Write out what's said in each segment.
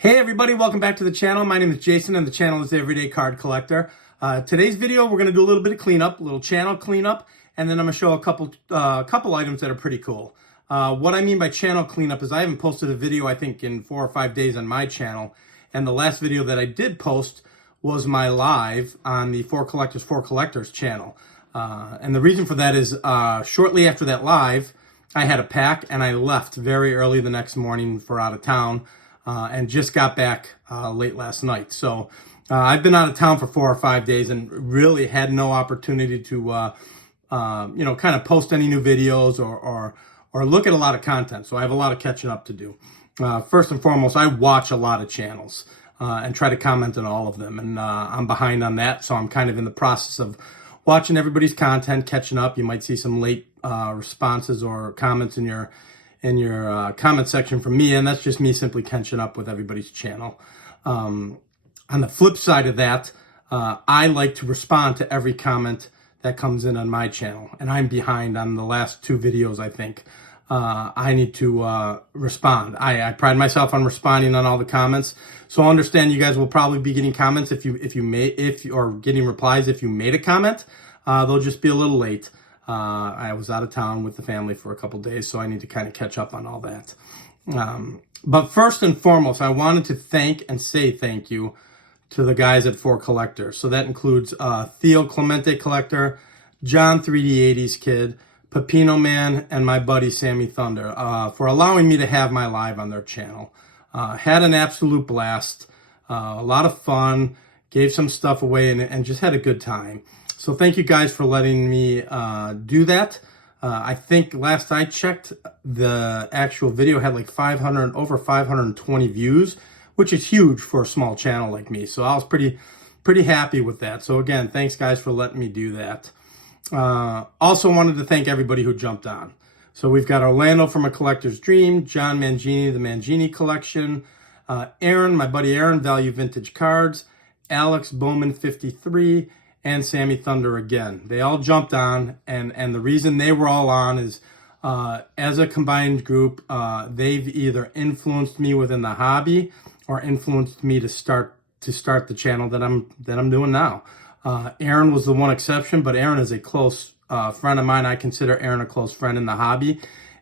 Hey everybody, welcome back to the channel. My name is Jason and the channel is Everyday Card Collector. Today's video, we're going to do a little bit of cleanup, a little channel cleanup, and then I'm going to show a couple items that are pretty cool. What I mean by channel cleanup is I haven't posted a video, I think, in 4 or 5 days on my channel. And the last video that I did post was my live on the 4Collectors channel. And the reason for that is shortly after that live, I had a pack and I left very early the next morning for out of town. And just got back late last night. So I've been out of town for 4 or 5 days and really had no opportunity to, kind of post any new videos or look at a lot of content. So I have a lot of catching up to do. First and foremost, I watch a lot of channels and try to comment on all of them. And I'm behind on that. So I'm kind of in the process of watching everybody's content, catching up. You might see some late responses or comments in your comment section from me, and that's just me simply catching up with everybody's channel. On the flip side of that, I like to respond to every comment that comes in on my channel, and I'm behind on the last 2 videos, I think. I need to respond. I pride myself on responding on all the comments, so I understand you guys will probably be getting comments or getting replies if you made a comment. They'll just be a little late. I was out of town with the family for a couple days, so I need to kind of catch up on all that. But first and foremost, I wanted to thank and say thank you to the guys at 4Collector. So that includes Theo Clemente Collector, John 3D80s Kid, Pepino Man, and my buddy Sammy Thunder for allowing me to have my live on their channel. Had an absolute blast, a lot of fun, gave some stuff away, and just had a good time. So thank you guys for letting me do that. I think last I checked, the actual video had like over 520 views, which is huge for a small channel like me. So I was pretty happy with that. So again, thanks guys for letting me do that. Also wanted to thank everybody who jumped on. So we've got Orlando from A Collector's Dream, John Mangini, the Mangini Collection, Aaron, my buddy Aaron, Value Vintage Cards, Alex Bowman 53, and Sammy Thunder again. They all jumped on, and the reason they were all on is as a combined group, they've either influenced me within the hobby or influenced me to start the channel that I'm doing now. Aaron was the one exception, but Aaron is a close friend of mine. I consider Aaron a close friend in the hobby,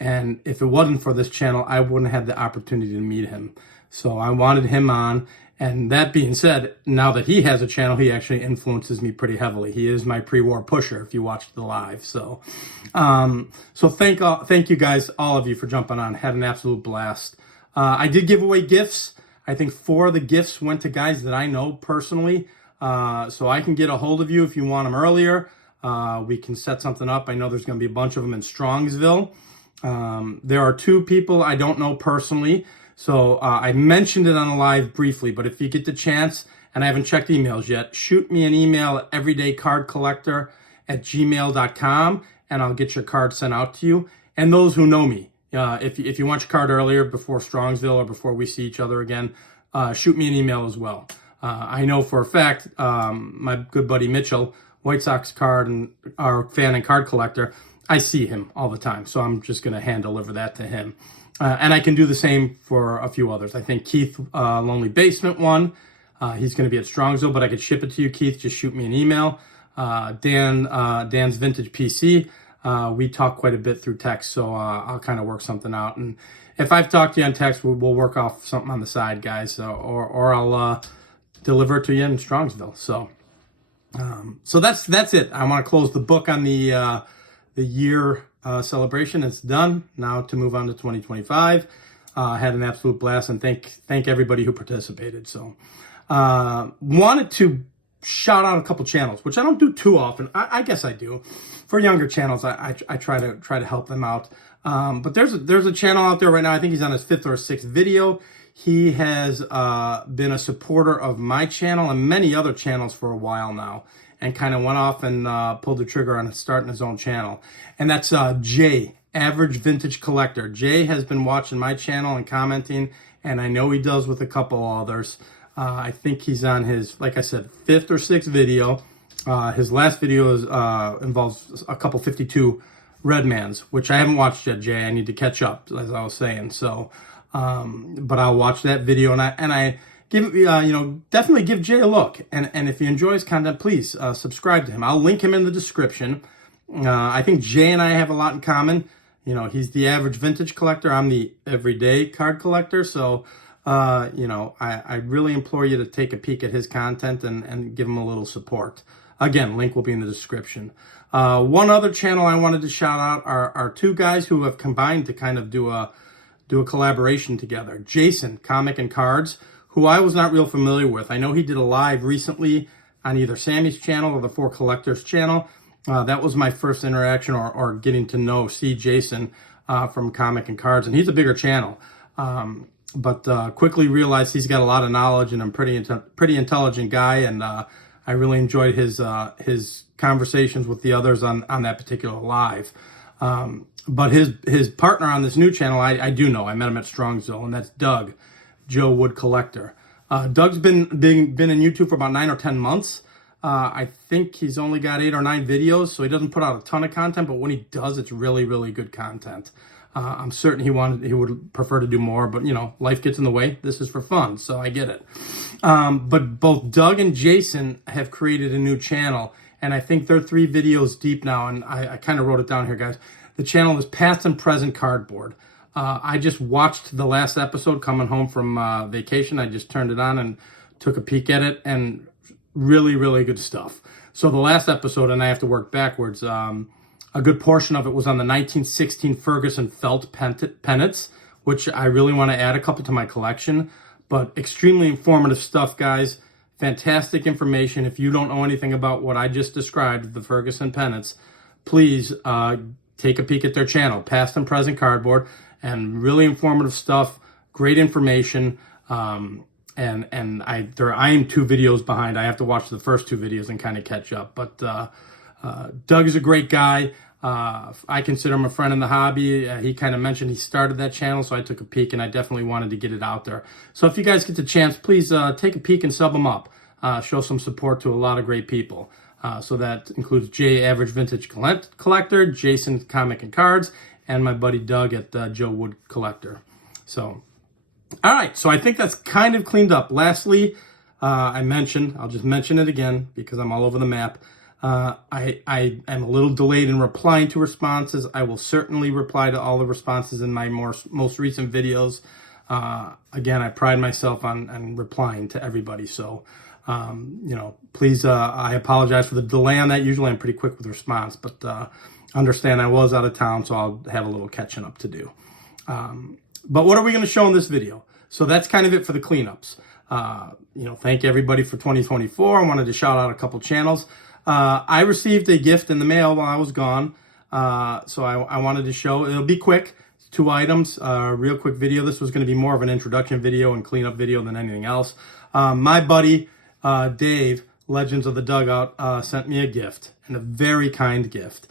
and if it wasn't for this channel, I wouldn't have had the opportunity to meet him. So I wanted him on. And that being said, now that he has a channel, he actually influences me pretty heavily. He is my pre-war pusher if you watched the live. So thank you guys, all of you, for jumping on. Had an absolute blast. I did give away gifts. I think 4 of the gifts went to guys that I know personally. So I can get a hold of you if you want them earlier. We can set something up. I know there's going to be a bunch of them in Strongsville. There are 2 people I don't know personally. So I mentioned it on the live briefly, but if you get the chance, and I haven't checked emails yet, shoot me an email at everydaycardcollector@gmail.com, and I'll get your card sent out to you. And those who know me, if you want your card earlier, before Strongsville or before we see each other again, shoot me an email as well. I know for a fact, my good buddy Mitchell, White Sox card and our fan and card collector, I see him all the time, so I'm just going to hand deliver that to him. And I can do the same for a few others. I think Keith, Lonely Basement one, he's going to be at Strongsville, but I could ship it to you, Keith. Just shoot me an email. Dan's Vintage PC, we talk quite a bit through text, so I'll kind of work something out. And if I've talked to you on text, we'll work off something on the side, guys, or I'll deliver it to you in Strongsville. So that's it. I want to close the book on the year celebration. It's done. Now to move on to 2025. Had an absolute blast, and thank everybody who participated. So wanted to shout out a couple channels, which I don't do too often. I guess I do. For younger channels, I try to help them out. But there's a channel out there right now. I think he's on his 5th or 6th video. He has been a supporter of my channel and many other channels for a while now, and kind of went off and pulled the trigger on starting his own channel. And that's Jay, Average Vintage Collector. Jay has been watching my channel and commenting, and I know he does with a couple others. I think he's on his, like I said, 5th or 6th video. His last video involves a couple 52 Redmans, which I haven't watched yet, Jay. I need to catch up, as I was saying. So But I'll watch that video, and I give definitely give Jay a look. And if you enjoy his content, please subscribe to him. I'll link him in the description. I think Jay and I have a lot in common. He's the average vintage collector. I'm the everyday card collector. So, I really implore you to take a peek at his content and give him a little support. Again, link will be in the description. One other channel I wanted to shout out are two guys who have combined to kind of do a collaboration together. Jason, Comic and Cards, who I was not real familiar with. I know he did a live recently on either Sammy's channel or the For Collectors channel. That was my first interaction or getting to see Jason from Comic and Cards, and he's a bigger channel. But quickly realized he's got a lot of knowledge and a pretty intelligent guy, and I really enjoyed his conversations with the others on that particular live. But his partner on this new channel, I do know. I met him at Strongsville, and that's Doug, JoeWoodCollector. Doug's been in YouTube for about 9 or 10 months. I think he's only got 8 or 9 videos, so he doesn't put out a ton of content, but when he does, it's really, really good content. I'm certain he would prefer to do more, but life gets in the way. This is for fun, so I get it. But both Doug and Jason have created a new channel, and I think they're 3 videos deep now, and I kind of wrote it down here, guys. The channel is Past and Present Cardboard. I just watched the last episode coming home from vacation. I just turned it on and took a peek at it, and really, really good stuff. So the last episode, and I have to work backwards, a good portion of it was on the 1916 Ferguson felt pennants, which I really want to add a couple to my collection, but extremely informative stuff, guys. Fantastic information. If you don't know anything about what I just described, the Ferguson pennants, please take a peek at their channel, Past and Present Cardboard, and really informative stuff, great information. And I am 2 videos behind. I have to watch the first 2 videos and kind of catch up. But Doug is a great guy. I consider him a friend in the hobby. He kind of mentioned he started that channel, so I took a peek, and I definitely wanted to get it out there. So if you guys get the chance, please take a peek and sub him up. Show some support to a lot of great people. So that includes Jay, Average Vintage Collector, Jason, Comic and Cards, and my buddy Doug at JoeWoodCollector. So, all right. So I think that's kind of cleaned up. Lastly, I'll just mention it again because I'm all over the map. I am a little delayed in replying to responses. I will certainly reply to all the responses in my most recent videos. Again, I pride myself on replying to everybody. So, please, I apologize for the delay on that. Usually I'm pretty quick with response, but understand I was out of town, so I'll have a little catching up to do. But what are we going to show in this video? So that's kind of it for the cleanups. Thank everybody for 2024. I wanted to shout out a couple channels. I received a gift in the mail while I was gone. So I wanted to show, it'll be quick, 2 items, real quick video. This was going to be more of an introduction video and cleanup video than anything else. My buddy, Dave, Legends of the Dugout, sent me a gift, and a very kind gift.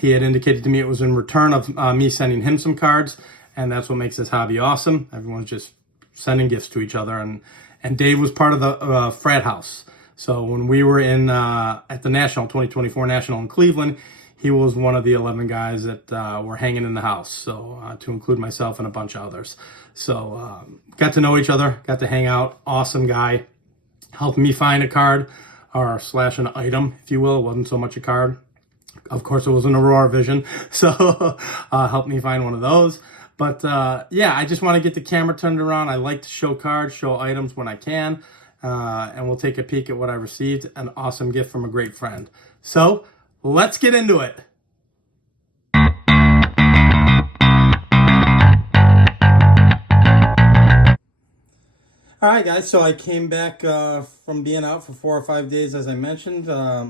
He had indicated to me it was in return of me sending him some cards, and that's what makes this hobby awesome. Everyone's just sending gifts to each other, and Dave was part of the frat house. So when we were at the National 2024 National in Cleveland, he was one of the 11 guys that were hanging in the house. So to include myself and a bunch of others. So got to know each other, got to hang out. Awesome guy. Helped me find a card or / an item, if you will. It wasn't so much a card. Of course, it was an Aurora Vision. So helped me find one of those. But yeah, I just want to get the camera turned around. I like to show cards, show items when I can. And we'll take a peek at what I received. An awesome gift from a great friend. So let's get into it. All right, guys, so I came back from being out for 4 or 5 days, as I mentioned.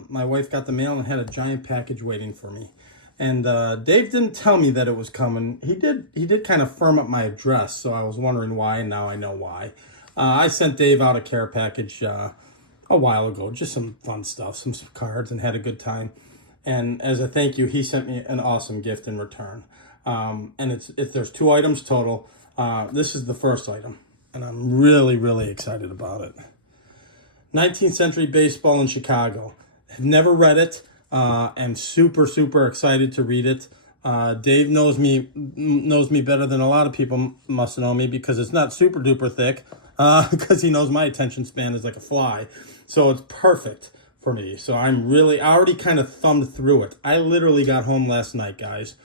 My wife got the mail and had a giant package waiting for me. And Dave didn't tell me that it was coming. He did kind of firm up my address, so I was wondering why, and now I know why. I sent Dave out a care package a while ago, just some fun stuff, some cards, and had a good time. And as a thank you, he sent me an awesome gift in return. And there's 2 items total. This is the first item, and I'm really, really excited about it. 19th Century Baseball in Chicago. I've never read it. I'm super, super excited to read it. Dave knows me better than a lot of people must know me, because it's not super duper thick, because he knows my attention span is like a fly. So it's perfect for me. So I already kind of thumbed through it. I literally got home last night, guys,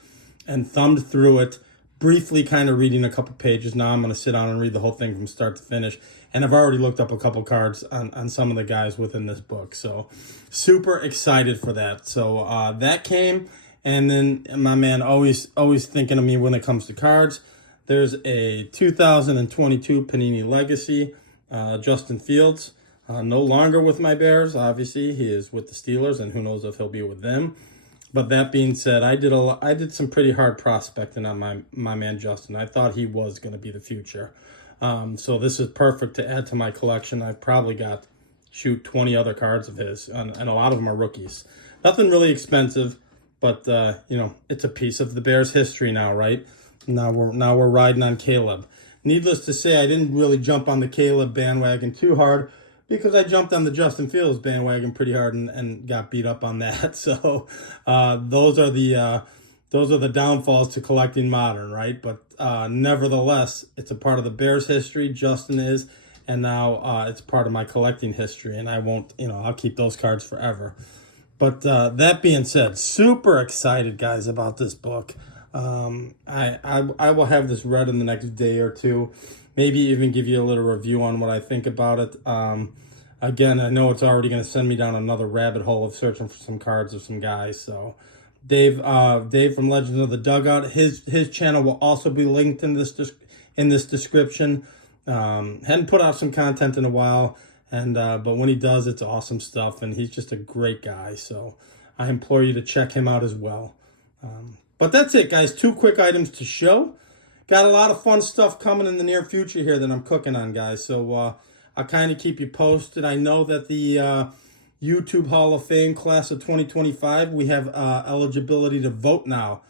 and thumbed through it, briefly kind of reading a couple pages. Now I'm going to sit down and read the whole thing from start to finish. And I've already looked up a couple cards on some of the guys within this book. So super excited for that. So that came. And then my man always thinking of me when it comes to cards. There's a 2022 Panini Legacy, Justin Fields. No longer with my Bears, obviously. He is with the Steelers, and who knows if he'll be with them. But that being said, I did some pretty hard prospecting on my man Justin. I thought he was going to be the future. So this is perfect to add to my collection. I've probably got, 20 other cards of his, and a lot of them are rookies. Nothing really expensive, but it's a piece of the Bears' history now, right? Now we're riding on Caleb. Needless to say, I didn't really jump on the Caleb bandwagon too hard, because I jumped on the Justin Fields bandwagon pretty hard and got beat up on that. So those are the downfalls to collecting modern, right? But nevertheless, it's a part of the Bears' history. Justin is, and now it's part of my collecting history. And I won't, I'll keep those cards forever. But that being said, super excited, guys, about this book. I will have this read in the next day or two. Maybe even give you a little review on what I think about it. Again, I know it's already going to send me down another rabbit hole of searching for some cards of some guys. So Dave from Legends of the Dugout, his channel will also be linked in this description. Hadn't put out some content in a while, and but when he does, it's awesome stuff, and he's just a great guy. So I implore you to check him out as well. But that's it, guys. 2 quick items to show. Got a lot of fun stuff coming in the near future here that I'm cooking on, guys. So I'll kind of keep you posted. I know that the YouTube Hall of Fame class of 2025, we have eligibility to vote now.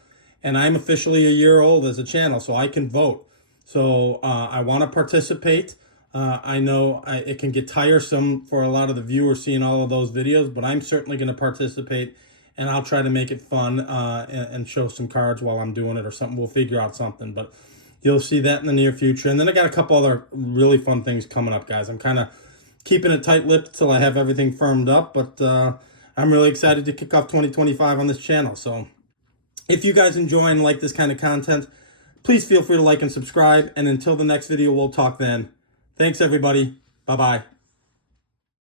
And I'm officially a year old as a channel, so I can vote. So I want to participate. I know it can get tiresome for a lot of the viewers seeing all of those videos, but I'm certainly going to participate. And I'll try to make it fun and show some cards while I'm doing it or something. We'll figure out something, but you'll see that in the near future. And then I got a couple other really fun things coming up, guys. I'm kind of keeping it tight-lipped till I have everything firmed up, but I'm really excited to kick off 2025 on this channel. So if you guys enjoy and like this kind of content, please feel free to like and subscribe. And until the next video, we'll talk then. Thanks, everybody. Bye-bye.